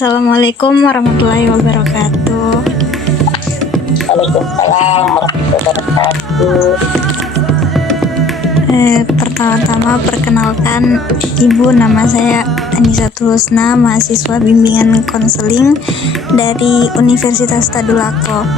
Assalamualaikum warahmatullahi wabarakatuh. Waalaikumsalam warahmatullahi wabarakatuh. Pertama-tama perkenalkan Ibu, nama saya Anisatul Husna, mahasiswa bimbingan konseling dari Universitas Tadulako.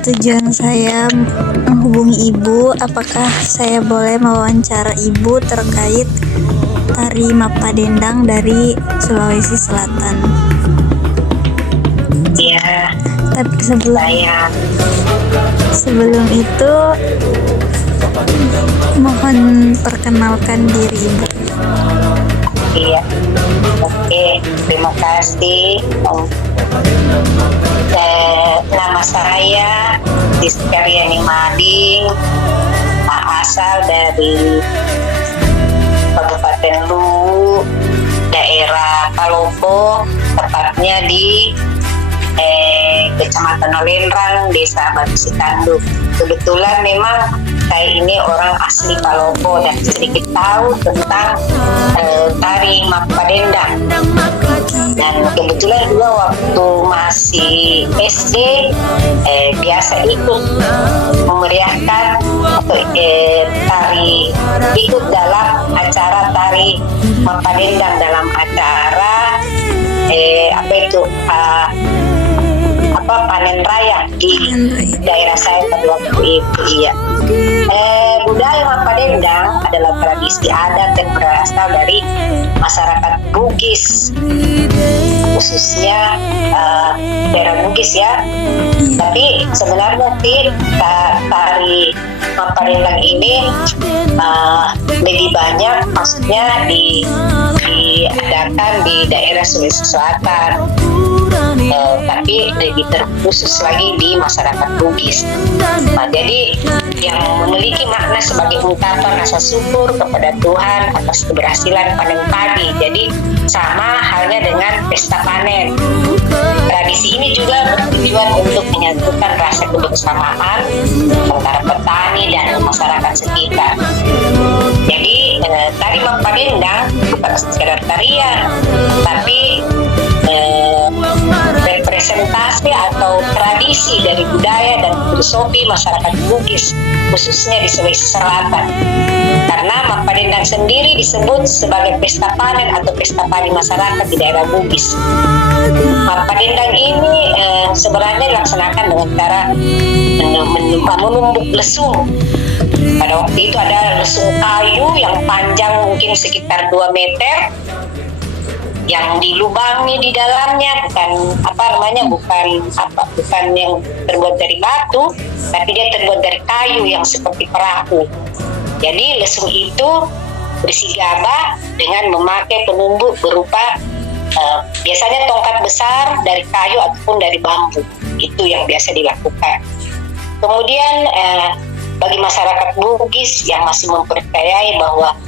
Tujuan saya menghubungi Ibu, apakah saya boleh mewawancara Ibu terkait tari Mappadendang dari Sulawesi Selatan? Iya, Tapi saya sebelum itu mohon perkenalkan diri Ibu. iya. Oke, terima kasih. Nama saya Diskaryani Mading, asal dari Kabupaten Luwu, daerah Palopo, tepatnya di Kecamatan Nolenrang, Desa Batu Sitanduk. Kebetulan memang saya ini orang asli Palopo dan sedikit tahu tentang tari Mappadendang. Dan kebetulan juga waktu masih SD biasa ikut memeriahkan atau tari, ikut dalam acara tari Mappadendang dalam acara panen raya di daerah saya pada waktu itu. Iya. Budaya Mappadendang adalah tradisi adat yang berasal dari masyarakat Bugis, khususnya daerah Bugis ya. Tapi sebenarnya sih tari Mappadendang ini lebih banyak, maksudnya diadakan di daerah Sulawesi Selatan. Tapi lebih terkhusus lagi di masyarakat Bugis. Nah, jadi yang memiliki makna sebagai ungkapan rasa syukur kepada Tuhan atas keberhasilan panen padi. Jadi sama halnya dengan pesta panen. Tradisi ini juga bertujuan untuk menyatukan rasa kebersamaan antara petani dan masyarakat sekitar. Jadi tari Mappadendang bukan sekedar tarian, tapi representasi atau tradisi dari budaya dan filosofi masyarakat Bugis, khususnya di Sulawesi Selatan. Karena Mappadendang sendiri disebut sebagai pesta panen atau pesta padi masyarakat di daerah Bugis. Mappadendang ini sebenarnya dilaksanakan dengan cara menumbuk lesung. Pada waktu itu ada lesung kayu yang panjang mungkin sekitar 2 meter, yang dilubangi di dalamnya bukan yang terbuat dari batu, tapi dia terbuat dari kayu yang seperti perahu. Jadi lesung itu berisi gabah dengan memakai penumbuk berupa biasanya tongkat besar dari kayu ataupun dari bambu. Itu yang biasa dilakukan. Kemudian bagi masyarakat Bugis yang masih mempercayai bahwa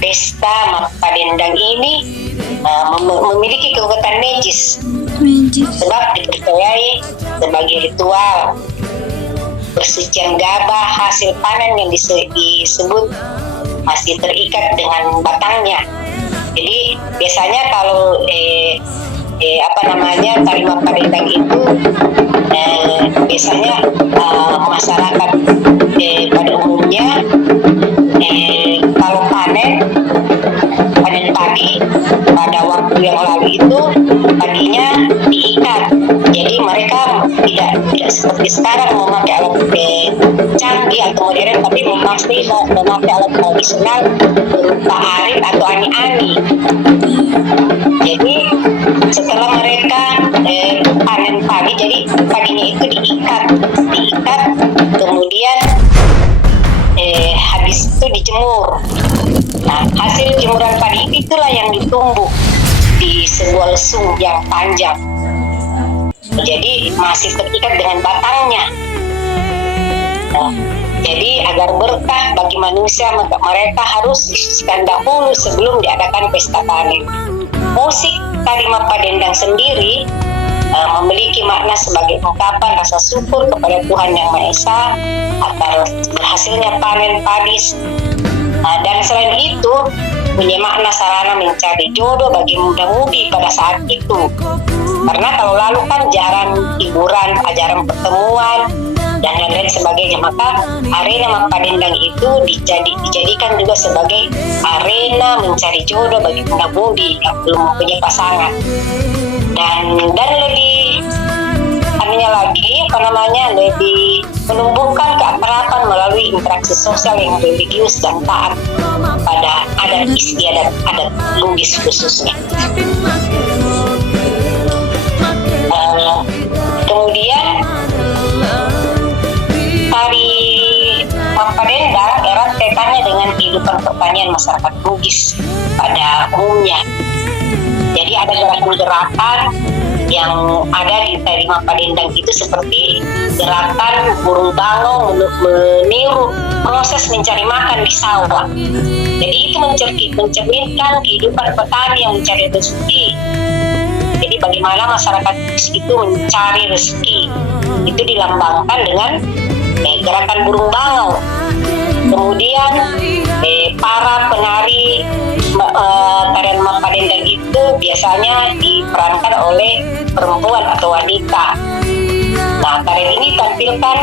pesta Mappadendang ini memiliki kekuatan magis, sebab dipercayai sebagai ritual persucian gabah hasil panen yang disebut masih terikat dengan batangnya. Jadi biasanya kalau tari Mappadendang itu biasanya masyarakat pada umumnya kalau panen padi pada waktu yang lalu itu padinya diikat. Jadi mereka tidak seperti sekarang memakai alat canggih atau modern, tapi memakai alat tradisional berupa arit atau ani-ani. Jadi setelah mereka panen padi, jadi padinya itu diikat, kemudian habis itu dijemur. Nah, hasil jemuran padi itulah yang ditumbuk di sebuah lesung yang panjang. Jadi masih terikat dengan batangnya. Nah, jadi agar berkah bagi manusia, maka mereka harus disucikan dahulu sebelum diadakan pesta panen. Musik tari Mappadendang sendiri memiliki makna sebagai ungkapan rasa syukur kepada Tuhan Yang Maha Esa atas berhasilnya panen padi Dan selain itu punya makna sarana mencari jodoh bagi muda-mudi pada saat itu. Karena kalau lalu kan jarang hiburan, ajaran pertemuan dan lain-lain sebagainya, maka arena Mapadendang itu dijadikan juga sebagai arena mencari jodoh bagi muda-mudi yang belum mempunyai pasangan. Dan lebih lebih menumbuhkan keakraban melalui interaksi sosial yang religius dan taat pada adat istiadat adat Bugis khususnya. Kemudian tari Mapadendang erat kaitannya dengan kehidupan pertanian masyarakat Bugis pada umumnya. Jadi ada gerakan-gerakan yang ada di tari Mapadendang itu seperti gerakan burung bangau meniru proses mencari makan di sawah. Jadi itu mencerminkan kehidupan petani yang mencari rezeki. Jadi bagaimana masyarakat itu mencari rezeki itu dilambangkan dengan gerakan burung bangau. Kemudian para penari tarian Mapadendang itu biasanya diperankan oleh perempuan atau wanita. Nah, tarian ini ditampilkan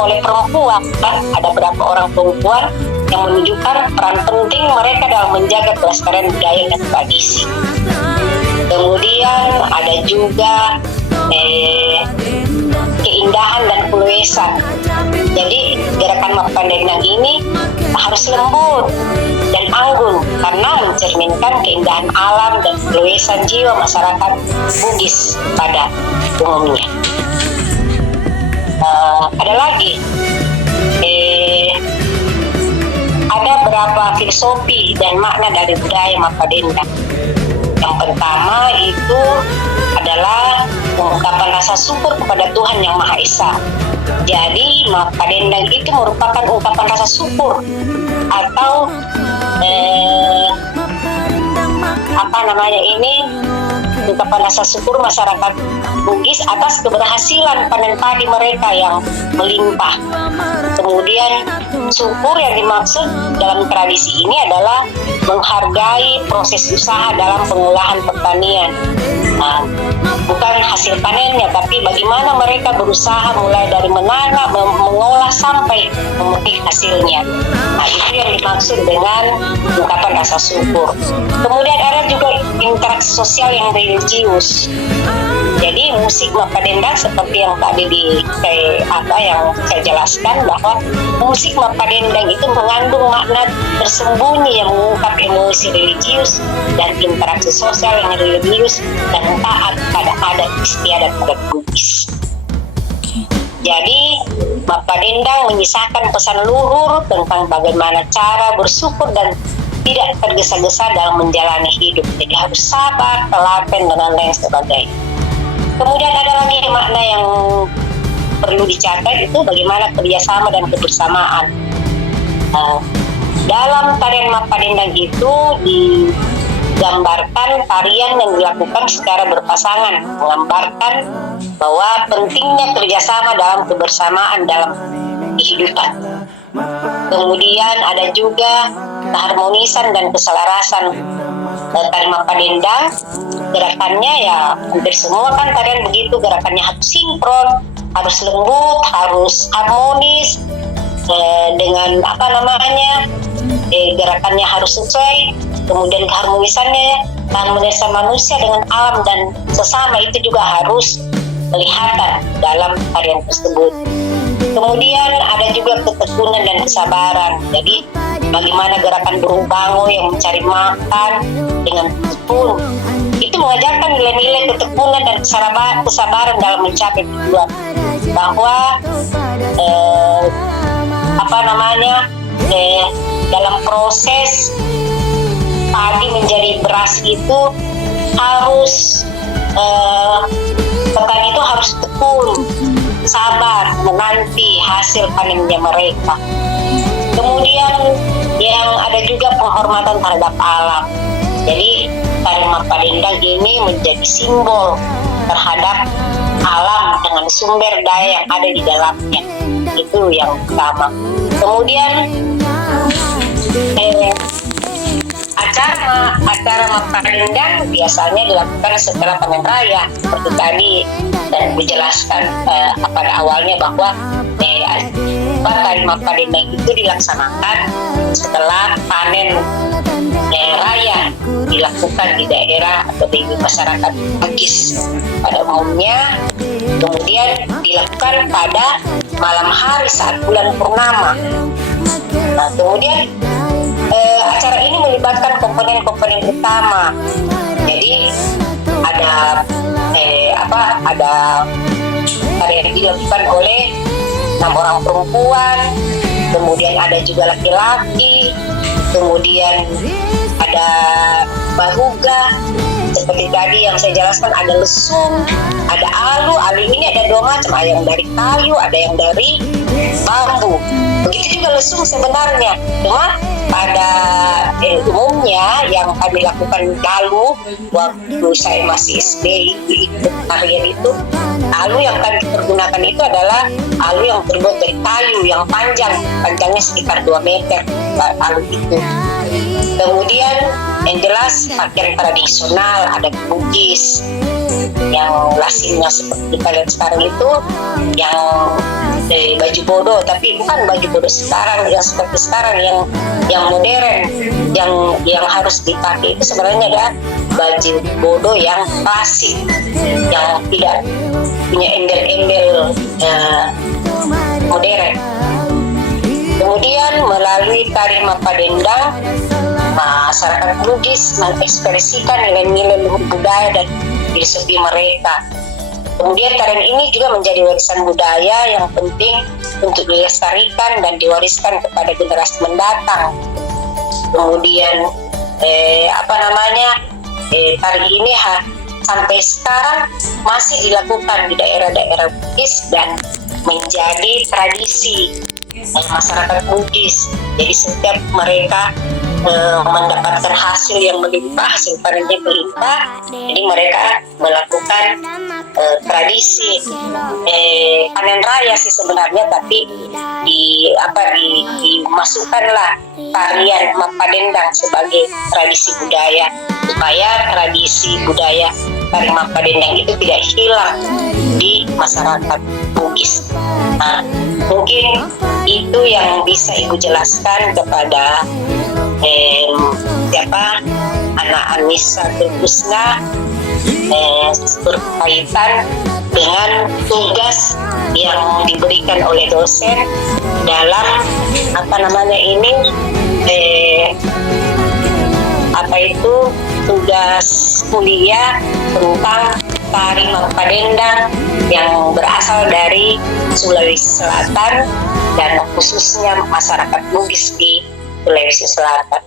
oleh perempuan. Ada beberapa orang perempuan yang menunjukkan peran penting mereka dalam menjaga kelestarian budaya dan tradisi. Kemudian ada juga keindahan dan keluasan. Jadi gerakan Mapadendang ini harus lembut dan anggun karena mencerminkan keindahan alam dan keluasan jiwa masyarakat Bugis pada umumnya. Ada lagi ada beberapa filosofi dan makna dari budaya Mapadendang. Yang pertama itu adalah mengungkapkan rasa syukur kepada Tuhan Yang Maha Esa. Jadi Mapadendang itu merupakan ungkapan rasa syukur atau ungkapan rasa syukur masyarakat Bugis atas keberhasilan panen padi mereka yang melimpah. Kemudian syukur yang dimaksud dalam tradisi ini adalah menghargai proses usaha dalam pengolahan pertanian. Nah, bukan hasil panennya, tapi bagaimana mereka berusaha mulai dari menanam, mengolah sampai memetik hasilnya. Nah, itu yang dimaksud dengan ungkapan rasa syukur. Kemudian ada juga interaksi sosial yang religius. Jadi musik Mapadendang seperti yang tadi yang saya jelaskan, bahwa musik Mapadendang itu mengandung makna tersembunyi yang mengungkap emosi religius dan interaksi sosial yang religius dan taat pada adat istiadat adat Bugis. Jadi Mapadendang menyisakan pesan luhur tentang bagaimana cara bersyukur dan tidak tergesa-gesa dalam menjalani hidup. Jadi harus sabar, telaten, dan lain sebagainya. Kemudian ada lagi makna yang perlu dicatat, itu bagaimana kerjasama dan kebersamaan. Dalam tarian Mapadendang itu digambarkan tarian yang dilakukan secara berpasangan, menggambarkan bahwa pentingnya kerjasama dalam kebersamaan dalam kehidupan. Kemudian ada juga keharmonisan dan keselarasan tarian Mapadendang. Gerakannya ya hampir semua kan tarian begitu, gerakannya harus sinkron, harus lembut, harus harmonis, dengan gerakannya harus sesuai. Kemudian keharmonisan manusia dengan alam dan sesama itu juga harus kelihatan dalam tarian tersebut. Kemudian ada juga ketekunan dan kesabaran. Jadi bagaimana gerakan burung bangau yang mencari makan dengan tekun, itu mengajarkan nilai-nilai ketekunan dan kesabaran dalam mencapai tujuan. Bahwa dalam proses padi menjadi beras itu harus petani itu harus tekun, sabar menanti hasil panennya mereka. Kemudian yang ada juga penghormatan terhadap alam. Jadi tarian Mapadendang ini menjadi simbol terhadap alam dengan sumber daya yang ada di dalamnya. Itu yang pertama. Kemudian acara Mapadendang biasanya dilakukan setelah panen raya seperti tadi, dan dijelaskan pada awalnya bahwa tari Mapadendang itu dilaksanakan setelah panen raya dilakukan di daerah atau di masyarakat Bugis pada umumnya. Kemudian dilakukan pada malam hari saat bulan purnama. Nah, kemudian acara ini melibatkan komponen-komponen utama. Jadi ada tari yang dilakukan oleh 6 orang perempuan, kemudian ada juga laki-laki, kemudian ada bahuga seperti tadi yang saya jelaskan, ada lesung, ada alu ini ada 2 macam, ada yang dari kayu, ada yang dari bambu. Begitu juga lesung sebenarnya, cuma pada umumnya yang kami lakukan lalu waktu saya masih SD ikut tarian itu, alu yang kami pergunakan itu adalah alu yang terbuat dari kayu yang panjangnya sekitar 2 meter alu itu. Kemudian yang jelas pakaian tradisional ada Bugis yang lasinnya seperti kalian sekarang itu, yang baju bodo, tapi bukan baju bodo sekarang yang seperti sekarang yang modern, yang harus dipakai itu sebenarnya ada baju bodo yang klasik, yang tidak punya embel-embel modern. Kemudian melalui tari Mapadendang, masyarakat Bugis mengekspresikan nilai-nilai luhur budaya dan filosofi mereka. Kemudian tarian ini juga menjadi warisan budaya yang penting untuk dilestarikan dan diwariskan kepada generasi mendatang. Kemudian tari ini sampai sekarang masih dilakukan di daerah-daerah Bugis dan menjadi tradisi masyarakat Bugis. Jadi setiap mereka mendapatkan hasil yang melimpah, hasil panen yang melimpah, jadi mereka melakukan tradisi panen raya sih sebenarnya, tapi dimasukkanlah tarian Mapadendang sebagai tradisi budaya, supaya tradisi budaya tari Mapadendang itu tidak hilang di masyarakat Bugis. Nah, mungkin itu yang bisa Ibu jelaskan kepada anak Anissa Kusna berkaitan dengan tugas yang diberikan oleh dosen dalam tugas kuliah tentang tari Mapadendang yang berasal dari Sulawesi Selatan dan khususnya masyarakat Bugis di Sulawesi Selatan.